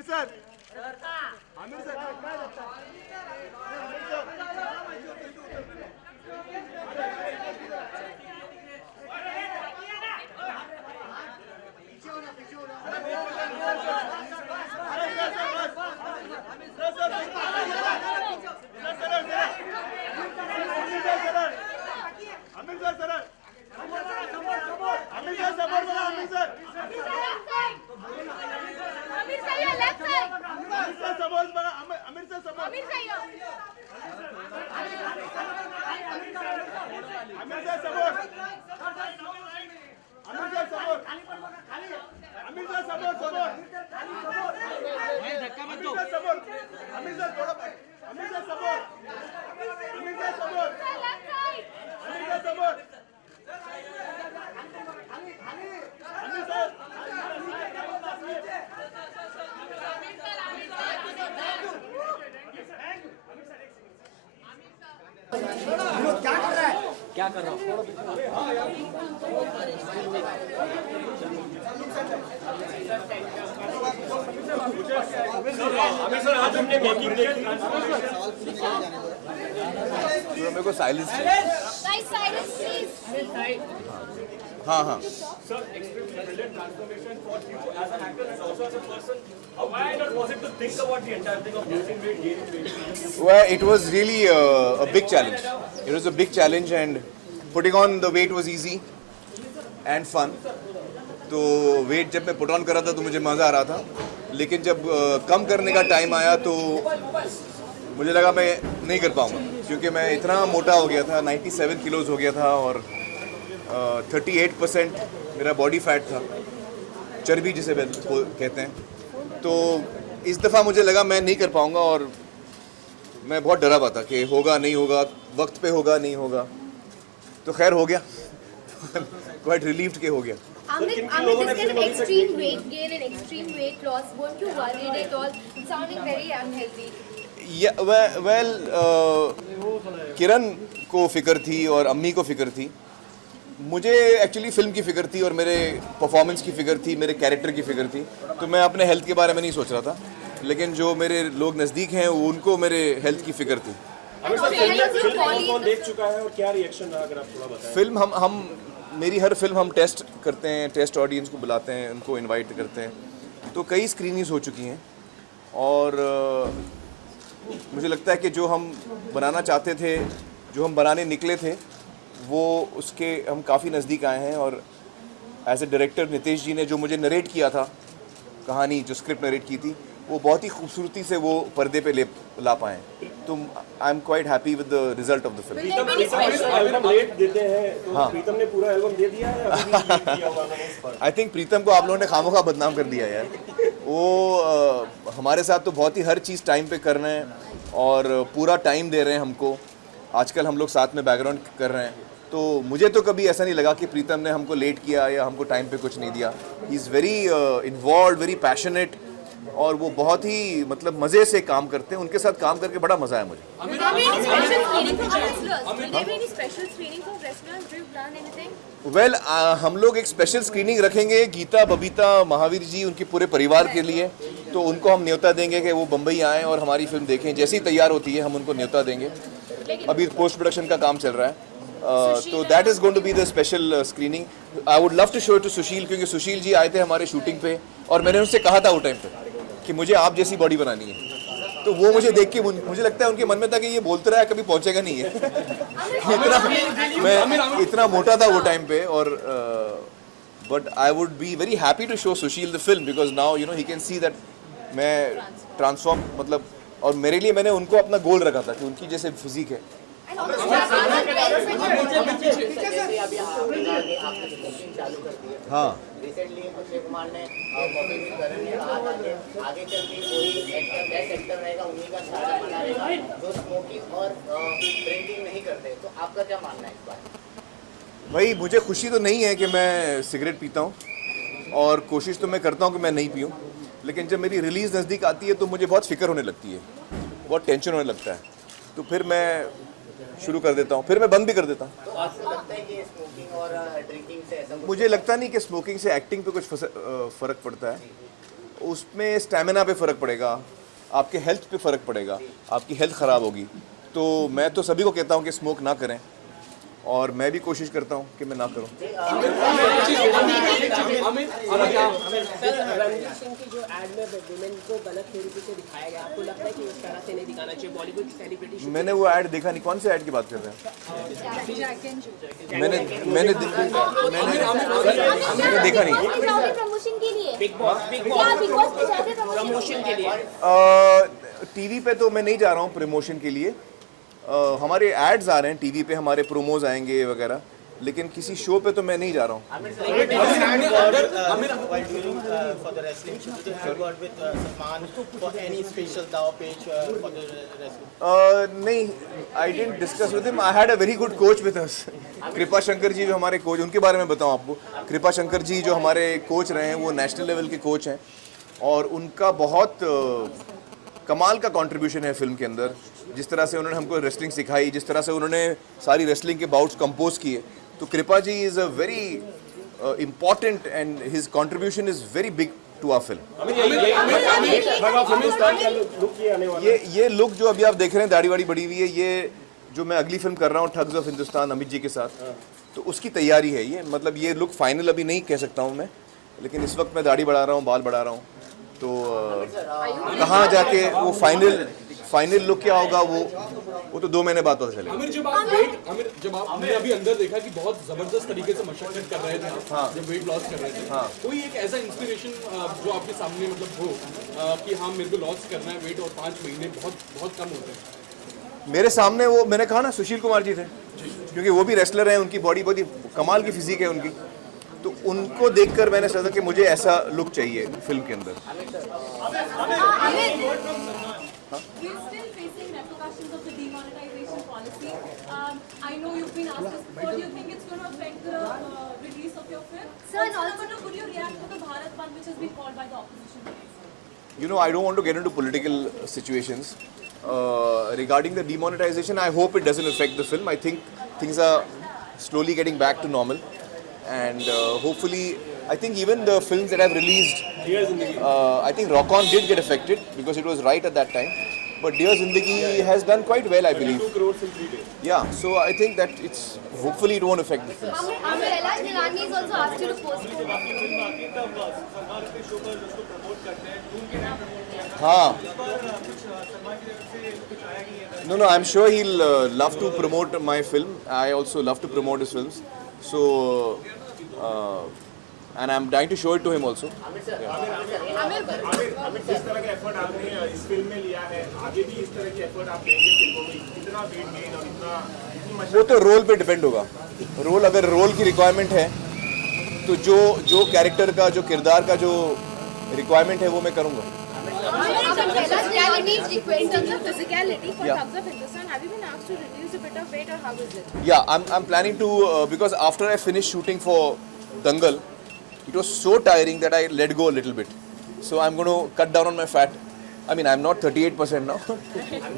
Aamir sir Aamir sir क्या कर रहा हूँ? मेरे को साइलेंस हाँ हाँ Well, it was really a big challenge. It was a big challenge, and putting on the weight was easy and fun. तो वेट जब मैं पुट ऑन कर रहा था तो मुझे मज़ा आ रहा था, लेकिन जब कम करने का टाइम आया तो मुझे लगा मैं नहीं कर पाऊँगा, क्योंकि मैं इतना मोटा हो गया था, 97 किलोज हो गया था और 38% मेरा बॉडी फैट था, चर्बी जिसे कहते हैं। तो इस दफ़ा मुझे लगा मैं नहीं कर पाऊँगा और मैं बहुत डरा हुआ था कि होगा नहीं होगा, वक्त पे होगा नहीं होगा, तो खैर हो गया। क्वाइट रिलीव्ड के हो गया। Amrit, this kind of extreme weight gain and extreme weight loss, weren't you worried at all? Sounding very unhealthy. Yeah, well, किरण को फ़िक्र थी और अम्मी को फ़िक्र थी। मुझे एक्चुअली फ़िल्म की फ़िक्र थी और मेरे परफॉर्मेंस की फ़िक्र थी, मेरे कैरेक्टर की फ़िक्र थी। तो मैं अपने हेल्थ के बारे में नहीं सोच रहा था, लेकिन जो मेरे लोग नज़दीक हैं उनको मेरे हेल्थ की फ़िक्र थी। कौन देख चुका है और क्या रिएक्शन रहा, अगर आप थोड़ा बताएं। फिल्म हम मेरी हर फिल्म हम टेस्ट करते हैं, टेस्ट ऑडियंस को बुलाते हैं, उनको इनवाइट करते हैं। तो कई स्क्रीनिंग्स हो चुकी हैं और मुझे लगता है कि जो हम बनाना चाहते थे, जो हम बनाने निकले थे, वो उसके हम काफ़ी नज़दीक आए हैं। और एज ए डायरेक्टर नितेश जी ने जो मुझे नरेट किया था, कहानी जो स्क्रिप्ट नरेट की थी, वो बहुत ही खूबसूरती से वो पर्दे पे ला पाए। तो I am quite happy with the result of the film. Album late देते हैं तो हाँ। प्रीतम ने पूरा एल्बम दे दिया है, अभी भी लेट किया हुआ है इस पर। आई थिंक प्रीतम को आप लोगों ने खामोखा बदनाम कर दिया यार। वो हमारे साथ तो बहुत ही हर चीज़ टाइम पे कर रहे हैं और पूरा टाइम दे रहे हैं हमको। आजकल हम लोग साथ में बैकग्राउंड कर रहे हैं, तो मुझे तो कभी ऐसा नहीं लगा कि प्रीतम ने हमको लेट किया या हमको टाइम पे कुछ नहीं दिया। He is very involve, very passionate, और वो बहुत ही मतलब मज़े से काम करते हैं। उनके साथ काम करके बड़ा मज़ा आया मुझे। वेल, हम लोग एक स्पेशल स्क्रीनिंग रखेंगे गीता, बबीता, महावीर जी, उनके पूरे परिवार के लिए। तो उनको हम न्योता देंगे कि वो बम्बई आएँ और हमारी फिल्म देखें। जैसे ही तैयार होती है हम उनको न्योता देंगे। अभी पोस्ट प्रोडक्शन का काम चल रहा है। तो that is going to be the special screening. I would love to show it to Sushil, क्योंकि सुशील जी आए थे हमारे शूटिंग पे और मैंने उनसे कहा था वो टाइम पे कि मुझे आप जैसी बॉडी बनानी है। तो वो मुझे देख के मुझे लगता है उनके मन में था कि ये बोलते रहा कभी पहुंचेगा नहीं है। मैं इतना मोटा था वो टाइम पे। और but I would be very happy to show Sushil the film, because now you know he can see that मैं ट्रांसफॉर्म, मतलब, और मेरे लिए मैंने उनको अपना गोल रखा था कि उनकी जैसे फिजिक है। हाँ, रिसेंटली अक्षय कुमार ने कॉपी भी करण ने कहा था कि आगे चल के कोई एक्टर बेस्ट एक्टर रहेगा उन्हीं का स्टार बना रहेगा जो स्मोकिंग और ड्रिंकिंग नहीं करते। तो आपका क्या मानना है इस बारे? भाई, मुझे खुशी तो नहीं है कि मैं सिगरेट पीता हूँ, और कोशिश तो मैं करता हूँ कि मैं नहीं पीऊँ, लेकिन जब मेरी रिलीज़ नज़दीक आती है तो मुझे बहुत फ़िक्र होने लगती है, बहुत टेंशन होने लगता है। तो फिर मैं शुरू कर देता हूँ, फिर मैं बंद भी कर देता हूँ। तो आपको लगता है कि स्मोकिंग और ड्रिंकिंग से ऐसा मुझे लगता नहीं कि स्मोकिंग से एक्टिंग पे कुछ फ़र्क पड़ता है, उसमें स्टेमिना पे फ़र्क पड़ेगा, आपके हेल्थ पे फ़र्क पड़ेगा, आपकी हेल्थ ख़राब होगी। तो मैं तो सभी को कहता हूँ कि स्मोक ना करें, और मैं भी कोशिश करता हूँ कि मैं ना करूँ। रणवीर सिंह की जो एड में वुमेन को गलत तरीके से दिखाया गया, आपको लगता है कि इस तरह से नहीं दिखाना चाहिए? बॉलीवुड की सेलिब्रिटी मैंने वो ऐड देखा नहीं, कौन से ऐड की बात कर रहे हैं? मैंने देखा नहीं। प्रमोशन के लिए बिग बॉस प्रमोशन के लिए टीवी पे तो मैं नहीं जा रहा हूँ प्रमोशन के लिए। हमारे एड्स आ रहे हैं टीवी पे, हमारे प्रोमोज आएंगे वगैरह, लेकिन किसी शो पे तो मैं नहीं जा रहा हूँ। नहीं, I didn't discuss with him. I had a very good coach with us. कृपा शंकर जी जो हमारे कोच, उनके बारे में बताऊँ आपको। कृपा शंकर जी जो हमारे कोच रहे हैं, वो नेशनल लेवल के कोच हैं, और उनका बहुत कमाल का कंट्रीब्यूशन है फिल्म के अंदर। जिस तरह से उन्होंने हमको रेसलिंग सिखाई, जिस तरह से उन्होंने सारी रेसलिंग के बाउट्स कंपोज किए, तो Kripa ji is a very important and his contribution is very big to our film. ये लुक जो अभी आप देख रहे हैं, दाढ़ी वाड़ी बढ़ी हुई है, ये जो मैं अगली फिल्म कर रहा हूँ ठग्स ऑफ हिंदुस्तान अमित जी के साथ, तो उसकी तैयारी है ये। मतलब ये लुक फाइनल अभी नहीं कह सकता हूँ मैं, लेकिन इस वक्त मैं दाढ़ी बढ़ा रहा हूँ, बाल बढ़ा रहा हूँ, तो कहाँ जाके वो फाइनल लुक क्या होगा वो तो 2 महीने बाद पता चलेगा। जब आपने अभी अंदर देखा कि बहुत जबरदस्त तरीके से मशक्कत कर रहे थे आप, जब वेट लॉस कर रहे थे, कोई एक ऐसा इंस्पिरेशन जो आपके सामने मतलब हो कि हाँ मेरे को लॉस करना है वेट, और 5 महीने बहुत कम होते हैं? मेरे सामने वो मैंने कहा ना, सुशील कुमार जी थे, क्योंकि वो भी रेसलर हैं, उनकी बॉडी बहुत ही कमाल की फिजिक है उनकी, तो उनको देखकर मैंने सोचा कि मुझे ऐसा लुक चाहिए फिल्म के अंदर। We're still facing repercussions of the demonetization policy. I know you've been asked this before. Do you think it's going to affect the release of your film? Sir, and Also, number 2, could you react to the Bharat Bandh which has been called by the opposition today? You know, I don't want to get into political situations. Regarding the demonetization, I hope it doesn't affect the film. I think things are slowly getting back to normal, and hopefully, I think even the films that I've released, I think Rock On did get affected because it was right at that time. But Dear Zindagi has done quite well, I believe. 2 crores in 3 days. Yeah, so I think that it's hopefully it won't affect the films. Kailash Nilani is also asked you to postpone. हाँ. No, I'm sure he'll love to promote my film. I also love to promote his films. So, and I'm dying to show it to him also. जिस तरह का effort आपने इस film में लिया है, आगे भी इस तरह की एफर्ट आप लेंगे फिल्मों में? इतना वेट गेन और इतनी वो तो रोल पे डिपेंड होगा। रोल, अगर रोल की रिक्वायरमेंट है तो जो कैरेक्टर का, जो किरदार का जो रिक्वायरमेंट है वो मैं करूँगा। Kailash Nilani is requesting In terms of physicality for Yeah. Thugs of Hindustan, have you been asked to reduce a bit of weight, or how is it? Yeah, I'm planning to because after I finished shooting for Dangal, it was so tiring that I let go a little bit. So I'm going to cut down on my fat. I mean, I'm not 38% now,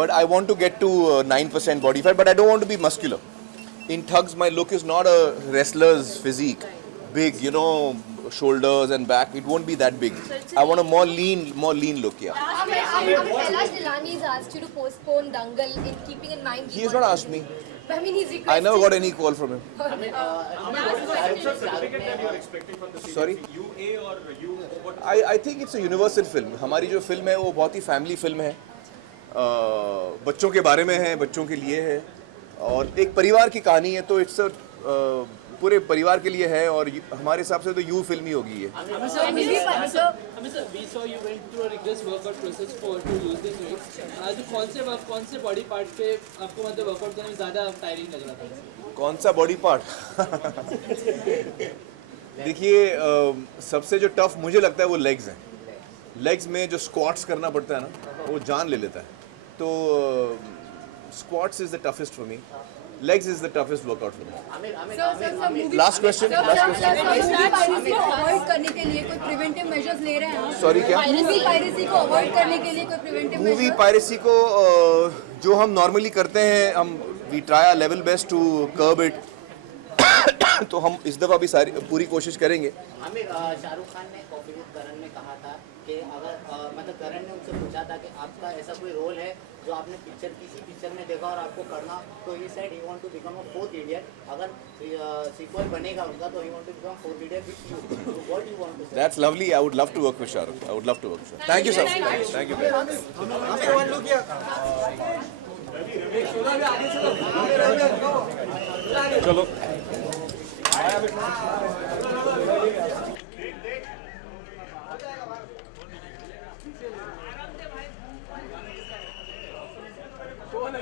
but I want to get to 9% body fat, but I don't want to be muscular. In Thugs, my look is not a wrestler's physique. Big, you know, shoulders and back. It won't be that big. I want a more lean look, yeah. Kailash Nilani has asked you to postpone Dangal in keeping in mind. He has not asked me. I mean, he's requesting. I never got any call from him. certificate that you are expecting from the Sorry? UA or U? What? I think it's a universal film. हमारी जो film है वो बहुत ही family film है, बच्चों के बारे में है, बच्चों के लिए है, और एक परिवार की कहानी है, तो इट्स पूरे परिवार के लिए है, और हमारे हिसाब से तो यू फिल्म ही होगी ये। We saw you went through a rigorous workout process to lose this weight. तो कौन से बॉडी पार्ट पे आपको मतलब वर्कआउट करने में ज़्यादा टायरिंग लग रहा था? कौन सा बॉडी पार्ट? देखिए, सबसे जो टफ मुझे लगता है वो लेग्स हैं। लेग्स में जो स्क्वाट्स करना पड़ता है ना, वो जान ले लेता है। तो squats is the toughest for me, legs is the toughest workout for me. Last question. Avoid करने के लिए कोई प्रिवेंटिव मेजर्स ले रहे हैं? Sorry, क्या? मूवी पायरेसी को अवॉइड करने के लिए कोई प्रिवेंटिव मूवी पायरेसी को जो हम नॉर्मली करते हैं, हम we try our level best to curb it, तो हम इस दफ़ा भी पूरी कोशिश करेंगे। आमिर, शाहरुख खान ने कॉफी विद करण में कहा था कि अगर मतलब करण ने उनसे पूछा था कि आपका ऐसा कोई रोल है जो आपने किसी पिक्चर में देखा और आपको करना, तो he said he want to become a fourth idiot. अगर सीक्वल बनेगा उनका तो he want to become fourth idiot with you. So what do you want to say? That's lovely. I would love to work with Shahrukh. I would love to work with Shahrukh. Thank you, sir. Thank you. चलो। कौन है